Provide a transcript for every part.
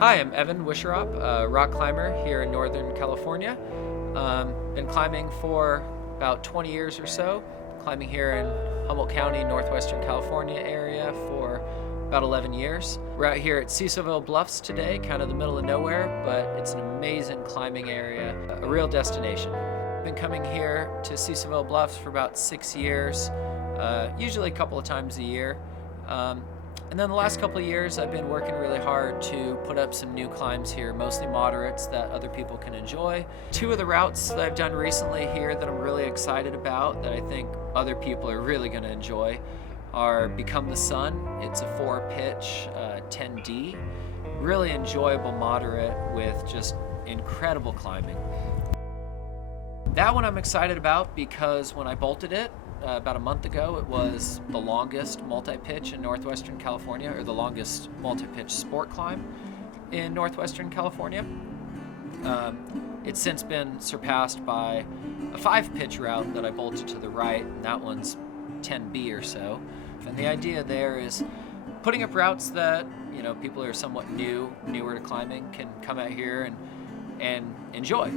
Hi, I'm Evan Wisherop, a rock climber here in Northern California. Been climbing for about 20 years or so, climbing here in Humboldt County, Northwestern California area for about 11 years. We're out here at Cecilville Bluffs today, kind of the middle of nowhere, but it's an amazing climbing area, a real destination. I've been coming here to Cecilville Bluffs for about 6 years, usually a couple of times a year. And then the last couple of years, I've been working really hard to put up some new climbs here, mostly moderates that other people can enjoy. Two of the routes that I've done recently here that I'm really excited about, that I think other people are really going to enjoy, are Become the Sun. It's a 4-pitch 10D, really enjoyable moderate with just incredible climbing. That one I'm excited about because when I bolted it, about a month ago, it was the longest multi-pitch in Northwestern California, or the longest multi-pitch sport climb in Northwestern California. It's since been surpassed by a 5-pitch route that I bolted to the right, and that one's 10B or so. And the idea there is putting up routes that people who are somewhat newer to climbing can come out here and enjoy.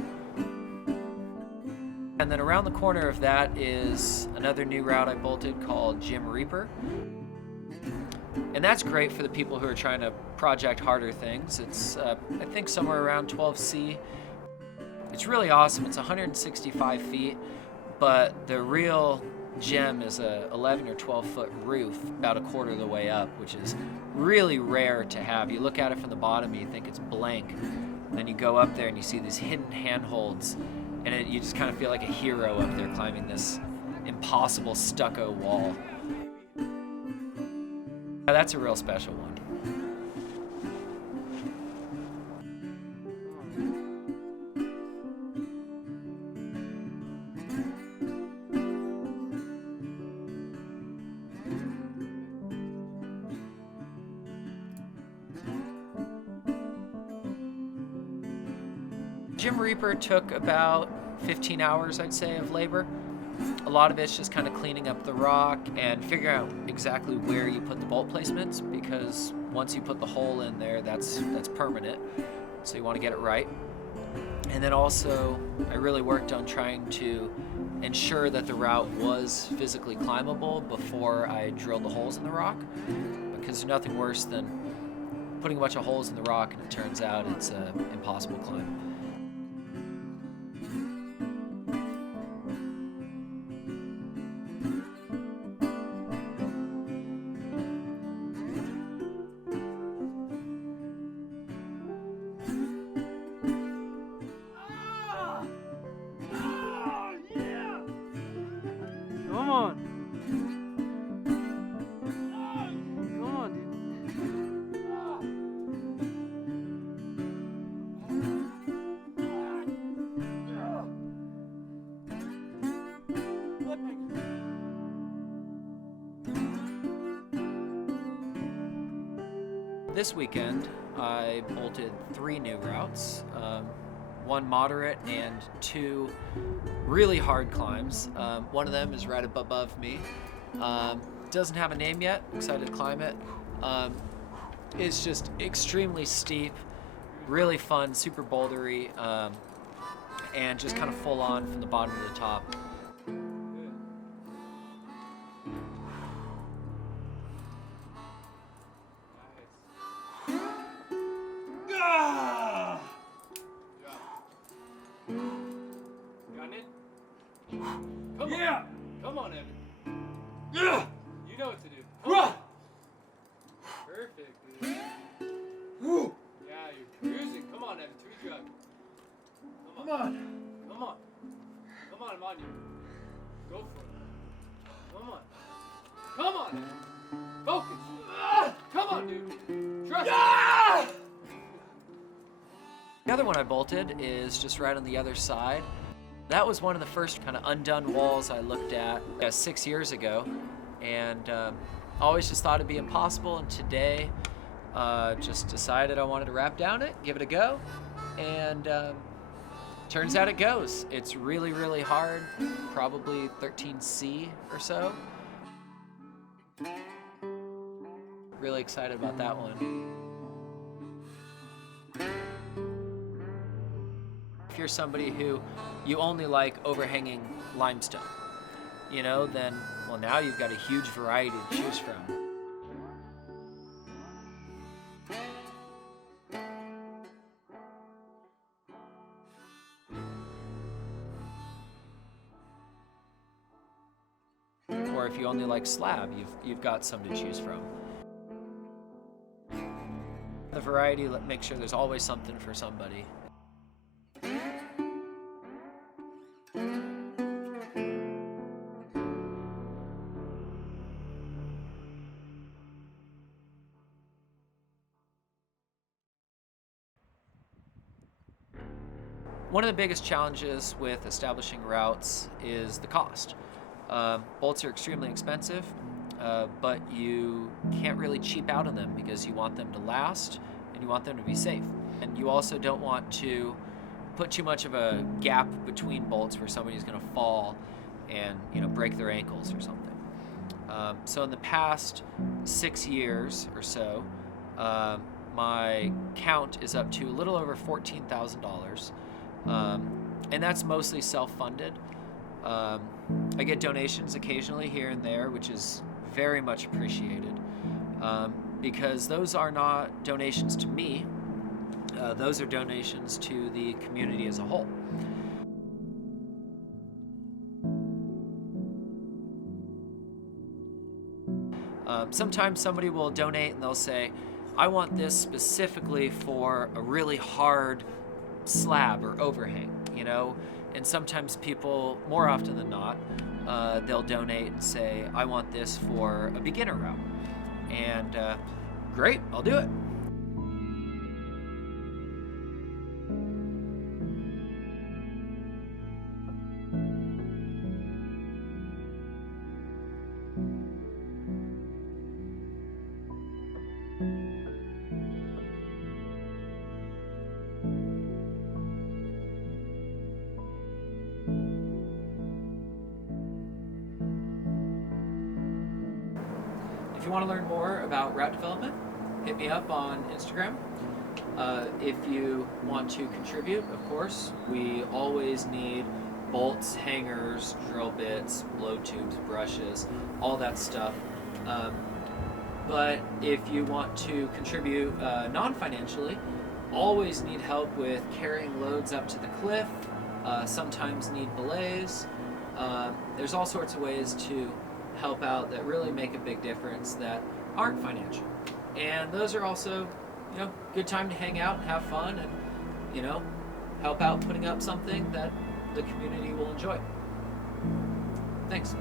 And then around the corner of that is another new route I bolted called Jim Reaper. And that's great for the people who are trying to project harder things. It's, I think, somewhere around 12C. It's really awesome. It's 165 feet, but the real gem is a 11 or 12-foot roof about a quarter of the way up, which is really rare to have. You look at it from the bottom and you think it's blank. And then you go up there and you see these hidden handholds, and you just kind of feel like a hero up there climbing this impossible stucco wall. Yeah, that's a real special one. Jim Reaper took about 15 hours, I'd say, of labor. A lot of it's just kind of cleaning up the rock and figuring out exactly where you put the bolt placements, because once you put the hole in there, that's permanent. So you want to get it right. And then also, I really worked on trying to ensure that the route was physically climbable before I drilled the holes in the rock, because there's nothing worse than putting a bunch of holes in the rock and it turns out it's an impossible climb. Come on. Come on, dude. This weekend, I bolted 3 new routes. 1 moderate and 2 really hard climbs. One of them is right up above me. Doesn't have a name yet. Excited to climb it. It's just extremely steep, really fun, super bouldery, and just kind of full on from the bottom to the top. come Yeah! on. Come on, Evan. Yeah! You know what to do. Come on. Run! Perfect, dude. Woo! Yeah, you're cruising. Come on, Evan. 2 jug. Come on. Come on. Come on, I'm on you. Go for it. Come on. Come on, Evan. Focus. Come on, dude. Trust me. Ah! The other one I bolted is just right on the other side. That was one of the first kind of undone walls I looked at 6 years ago, and always just thought it'd be impossible, and today just decided I wanted to wrap down it, give it a go, and turns out it goes. It's really, really hard, probably 13C or so. Really excited about that one. if you're somebody who you only like overhanging limestone, you know, then, well, now you've got a huge variety to choose from. Or if you only like slab, you've got some to choose from. The variety, make sure there's always something for somebody. One of the biggest challenges with establishing routes is the cost. Bolts are extremely expensive, but you can't really cheap out on them because you want them to last and you want them to be safe. And you also don't want to put too much of a gap between bolts where somebody's going to fall and, you know, break their ankles or something. So in the past 6 years or so, my count is up to a little over $14,000. And that's mostly self-funded. I get donations occasionally here and there, which is very much appreciated, because those are not donations to me, those are donations to the community as a whole. Sometimes somebody will donate and they'll say, I want this specifically for a really hard slab or overhang, you know, and sometimes people, more often than not, they'll donate and say, I want this for a beginner route, and great, I'll do it. If you want to learn more about route development, hit me up on Instagram. If you want to contribute, of course, we always need bolts, hangers, drill bits, blow tubes, brushes, all that stuff. But if you want to contribute non-financially, always need help with carrying loads up to the cliff, sometimes need belays. There's all sorts of ways to help out that really make a big difference that aren't financial. And those are also, you know, good time to hang out and have fun and, you know, help out putting up something that the community will enjoy. Thanks.